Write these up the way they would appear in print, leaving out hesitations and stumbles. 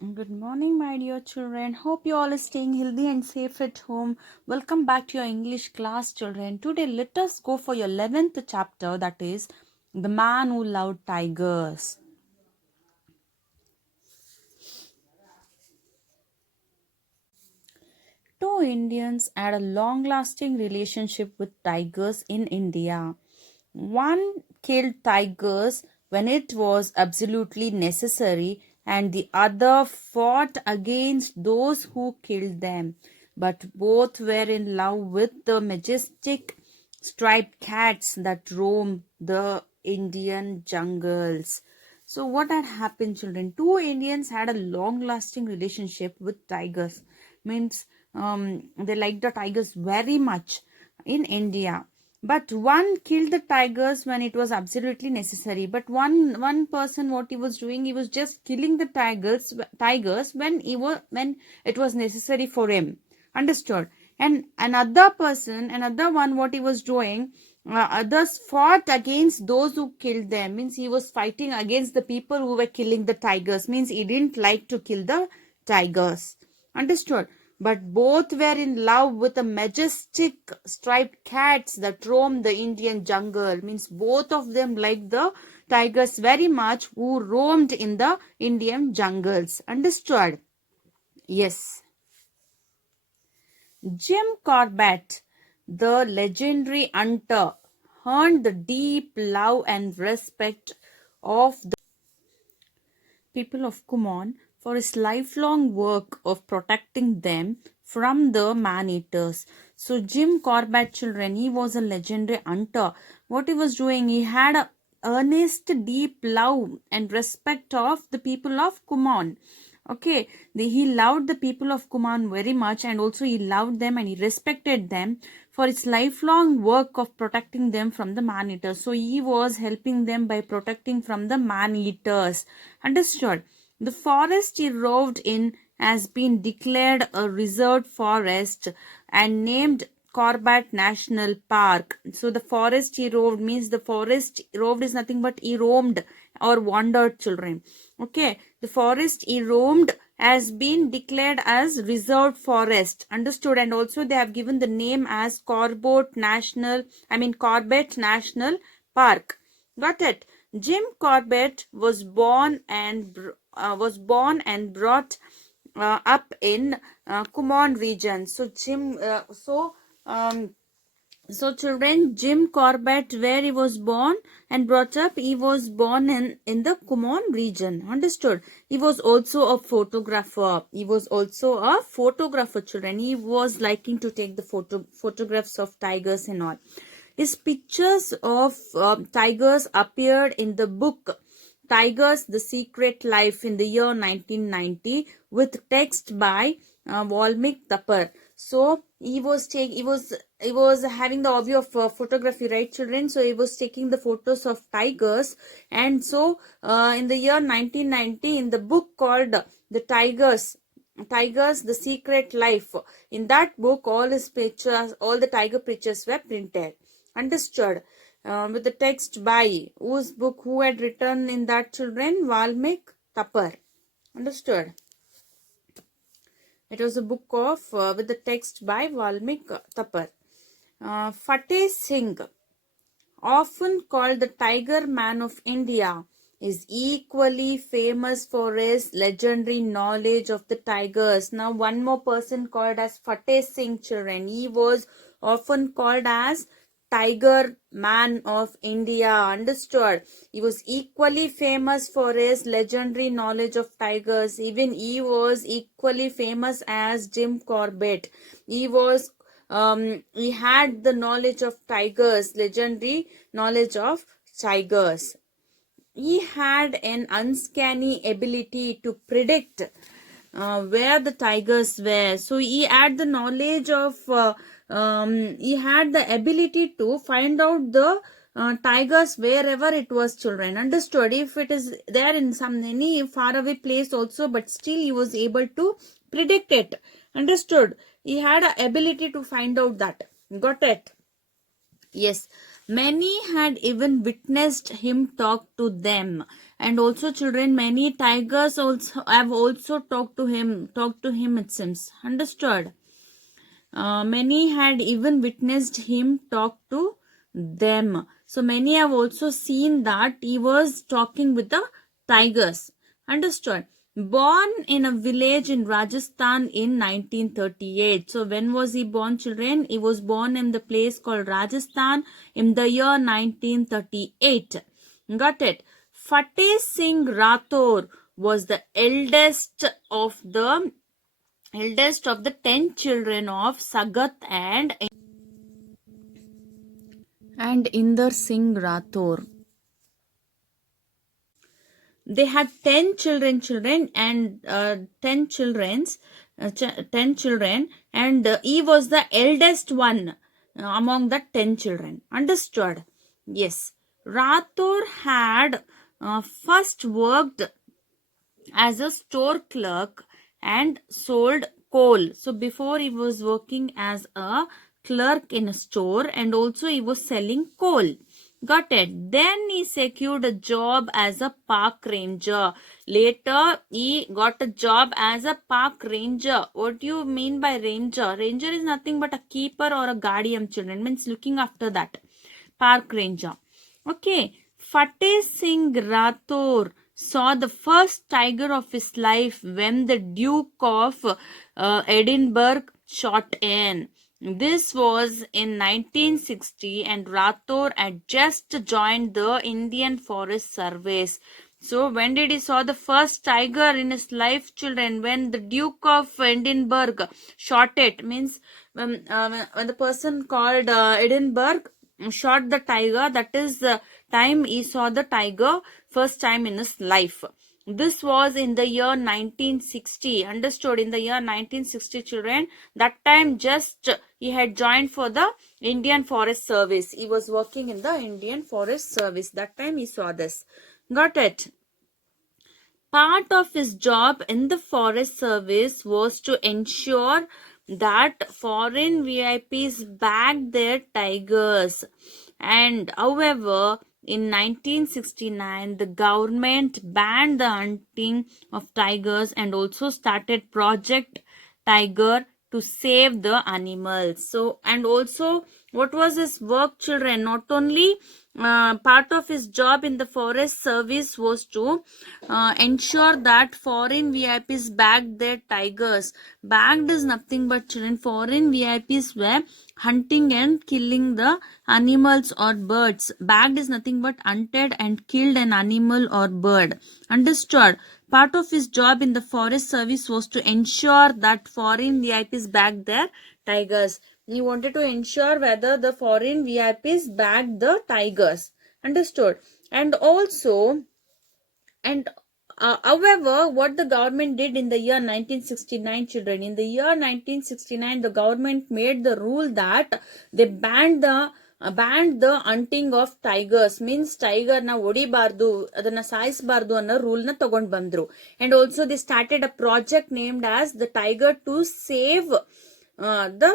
Good morning, my dear children. Hope you all are staying healthy and safe at home. Welcome back to your English class, children. Today, let us go for your 11th chapter, that is The Man Who Loved Tigers. Two Indians had a long lasting relationship with tigers in India. One killed tigers when it was absolutely necessary, and the other fought against those who killed them. But both were in love with the majestic striped cats that roam the Indian jungles. So, what had happened, children? Two Indians had a long lasting relationship with tigers. Means they liked the tigers very much in India. But one killed the tigers when it was absolutely necessary. But one person, what he was doing, he was just killing the tigers when it was necessary for him. Understood? And another one, what he was doing, others fought against those who killed them. Means he was fighting against the people who were killing the tigers. Means he didn't like to kill the tigers. Understood? But both were in love with the majestic striped cats that roam the Indian jungle. Means both of them liked the tigers very much who roamed in the Indian jungles. Understood? Yes. Jim Corbett, the legendary hunter, earned the deep love and respect of the people of Kumon for his lifelong work of protecting them from the man-eaters. So Jim Corbett, children, he was a legendary hunter. What he was doing, he had a earnest, deep love and respect of the people of Kumon. Okay, he loved the people of Kuman very much, and also he loved them and he respected them for his lifelong work of protecting them from the man-eaters. So he was helping them by protecting from the man-eaters. Understood? The forest he roved in has been declared a reserved forest and named Corbett National Park. So the forest he roved means the forest roved is nothing but he roamed or wandered, children. Okay, the forest he roamed has been declared as reserved forest. Understood? And also they have given the name as Corbett National Park. Got it? Jim Corbett was born and brought up in Kumon region. So children, Jim Corbett, where he was born and brought up, he was born in the Kumon region. Understood? He was also a photographer. Children. He was liking to take the photographs of tigers and all. His pictures of tigers appeared in the book Tigers, The Secret Life in the year 1990 with text by Walmik Tapar. So he was having the hobby of photography, right, children? So he was taking the photos of tigers, and so in the year 1990, in the book called The Tigers, The Secret Life. In that book, all the tiger pictures were printed. Understood? With the text by who had written in that, children? Walmik Tapar. Understood? It was a book of with the text by Walmik Tapar. Fateh Singh, often called the Tiger Man of India, is equally famous for his legendary knowledge of the tigers. Now, one more person called as Fateh Singh, children. He was often called as Tiger Man of India. Understood? He was equally famous for his legendary knowledge of tigers. Even he was equally famous as Jim Corbett. He had the knowledge of tigers, legendary knowledge of tigers. He had an uncanny ability to predict where the tigers were. So he had the knowledge of he had the ability to find out the tigers wherever it was, children. Understood? If it is there in any faraway place also, but still he was able to predict it. Understood? He had a ability to find out that. Got it? Yes. Many had even witnessed him talk to them. And also, children, many tigers also have also talked to him, it seems. Understood? Many had even witnessed him talk to them. So many have also seen that he was talking with the tigers. Understood? Born in a village in Rajasthan in 1938. So when was he born, children? He was born in the place called Rajasthan in the year 1938. Got it? Fateh Singh Rathore was the eldest of the 10 children of Sagat and Inder Singh Rathore. They had 10 children and 10 children, and he was the eldest one among the 10 children. Understood? Yes. Rathore had first worked as a store clerk and sold coal. So before he was working as a clerk in a store, and also he was selling coal. Got it? Then he secured a job as a park ranger. Later he got a job as a park ranger. What do you mean by ranger? Ranger is nothing but a keeper or a guardian, children. Means looking after that. Park ranger. Okay. Fateh Singh Rathore saw the first tiger of his life when the Duke of Edinburgh shot in. This was in 1960, and Rathore had just joined the Indian Forest Service. So when did he saw the first tiger in his life, children? When the Duke of Edinburgh shot it. Means when the person called Edinburgh shot the tiger, that is the time he saw the tiger first time in his life. This was in the year 1960. Understood? In the year 1960, children. That time just he had joined for the Indian Forest Service. He was working in the Indian Forest Service. That time he saw this. Got it? Part of his job in the Forest Service was to ensure that foreign VIPs backed their tigers. And however, in 1969, the government banned the hunting of tigers and also started Project Tiger to save the animals. So, and also, what was his work, children? Not only part of his job in the Forest Service was to ensure that foreign VIPs bagged their tigers. Bagged is nothing but, children, foreign VIPs were hunting and killing the animals or birds. Bagged is nothing but hunted and killed an animal or bird. Understood? Part of his job in the Forest Service was to ensure that foreign VIPs bagged their tigers. He wanted to ensure whether the foreign VIPs bagged the tigers. Understood? And also, however, what the government did in the year 1969, children, in the year 1969, the government made the rule that they banned the hunting of tigers. Means tiger na ಹೊಡಿಬಾರ್ದು, ಅದನ್ನ ಸಾಯಿಸಬಾರ್ದು ಅನ್ನೋ rule ನ ತಗೊಂಡ್ ಬಂದ್ರು. And also they started a project named as the Tiger to save the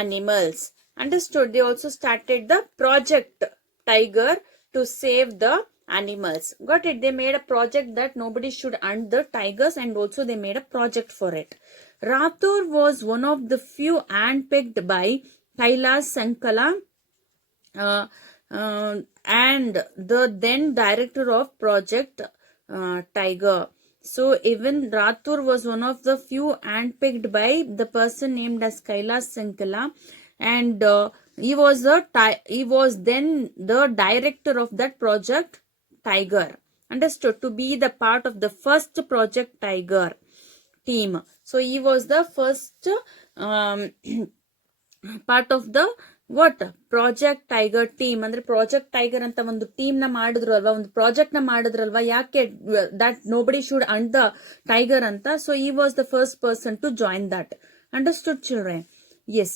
animals. Understood? They also started the Project Tiger to save the animals. Got it? They made a project that nobody should hunt the tigers, and also they made a project for it. Rathore was one of the few handpicked by Kailash Sankala and the then director of Project Tiger. So even Rathore was one of the few handpicked by the person named as Kailash Sankala, and he was then the director of that Project Tiger. Understood? To be the part of the first Project Tiger team. So he was the first part of the what Project Tiger team. ಅಂದ್ರೆ Project Tiger ಅಂತ ಒಂದು team ನ ಮಾಡಿದ್ರು ಅಲ್ವಾ, ಒಂದು project ನ ಮಾಡಿದ್ರಲ್ವಾ, ಯಾಕೆ that nobody should hunt the tiger ಅಂತ. So he was the first person to join that. Understood, children? Yes.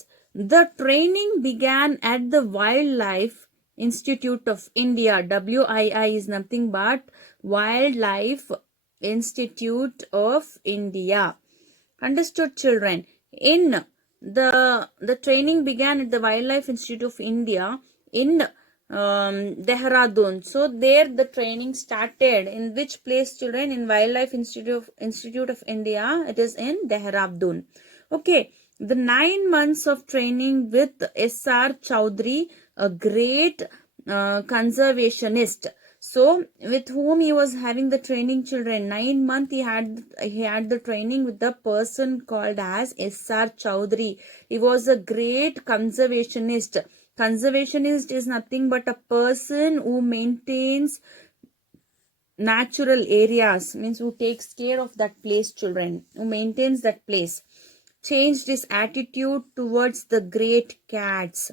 The training began at the Wildlife Institute of India. WII is nothing but Wildlife Institute of India. Understood, children? The training began at the Wildlife Institute of India in Dehradun. So there the training started. In which place, children? In Wildlife Institute of India. It is in Dehradun. Okay. The 9 months of training with S.R. Chowdhury, a great conservationist. So with whom he was having the training, children? 9 months he had the training with the person called as S.R. Chowdhury. He was a great conservationist. Conservationist is nothing but a person who maintains natural areas, means who takes care of that place, children, who maintains that place. Changed his attitude towards the great cats.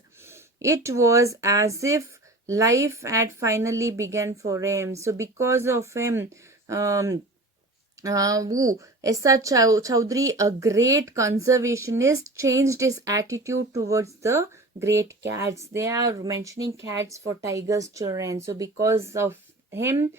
It was as if life had finally begun for him. So because of him, S.R. Chowdhury, a great conservationist, changed his attitude towards the great cats. They are mentioning cats for tigers, children. So because of him,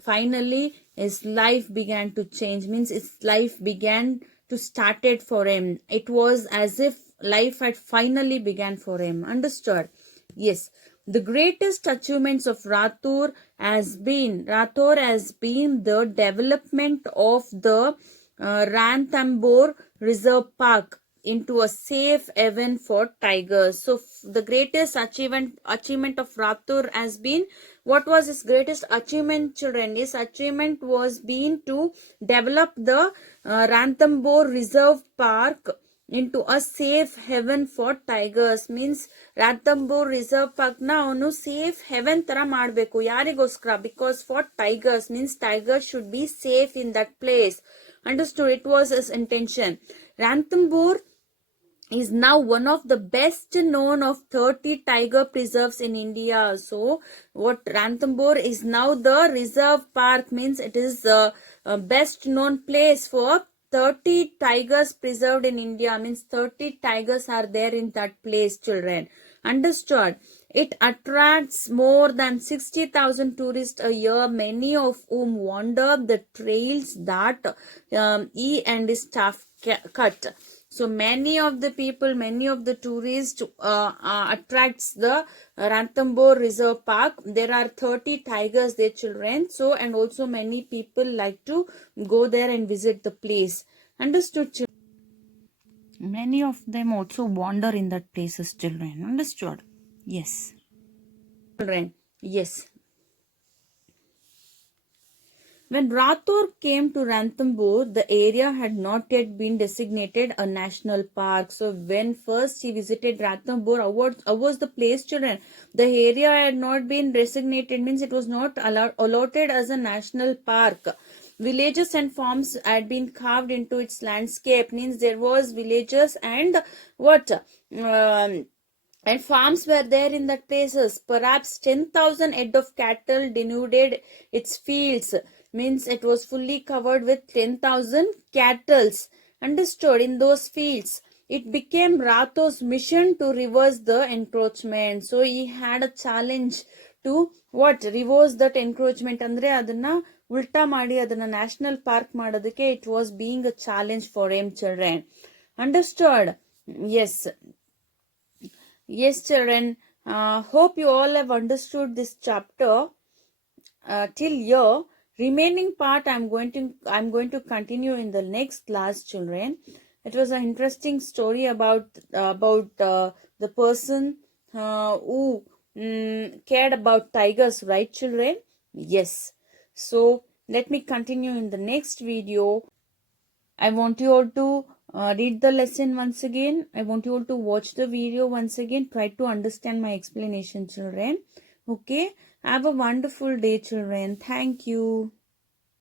finally his life began to change, means his life began to started for him. It was as if life had finally began for him. Understood? Yes. The greatest achievements of Rathore has been the development of the Ranthambore Reserve Park into a safe haven for tigers. So the greatest achievement of Rathore has been, what was his greatest achievement, children? His achievement was been to develop the Ranthambore Reserve Park into a safe haven for tigers. Means Ranthambore Reserve Park na avanu safe haven tara ಮಾಡಬೇಕು. ಯಾರಿಗೋಸ್ಕರ? Because for tigers, means tigers should be safe in that place. Understood? It was his intention. Ranthambore is now one of the best known of 30 tiger preserves in India. So what Ranthambore is now the reserve park, means it is the best known place for 30 tigers preserved in India, means 30 tigers are there in that place, children. Understood? It attracts more than 60,000 tourists a year, many of whom wander the trails that he and his staff cut. So many of the people, many of the tourists attracts the Ranthambore Reserve Park. There are 30 tigers there, children. So, and also many people like to go there and visit the place. Understood, children? Many of them also wander in that places, children. Understood? Yes. Children, yes. When Rathore came to Ranthambore, the area had not yet been designated a national park. So when first he visited Ranthambore, how was the place, children? The area had not been designated, means it was not allotted as a national park. Villages and farms had been carved into its landscape, means there was villages and what? And farms were there in that places. Perhaps 10,000 head of cattle denuded its fields, means it was fully covered with 10,000 cattle. Understood? In those fields. It became Ratho's mission to reverse the encroachment. So he had a challenge to what? Reverse that encroachment. Andre adana ulta ಮಾಡಿ ಅದನ್ನ national park ಮಾಡೋದಕ್ಕೆ it was being a challenge for him, children. Understood? Yes. Yes, children. Hope you all have understood this chapter till here. Remaining part I'm going to continue in the next class, children. It was an interesting story about the person who cared about tigers, right, children? Yes. So let me continue in the next video. I want you all to read the lesson once again. I want you all to watch the video once again. Try to understand my explanation, children. Okay. Have a wonderful day, children. Thank you.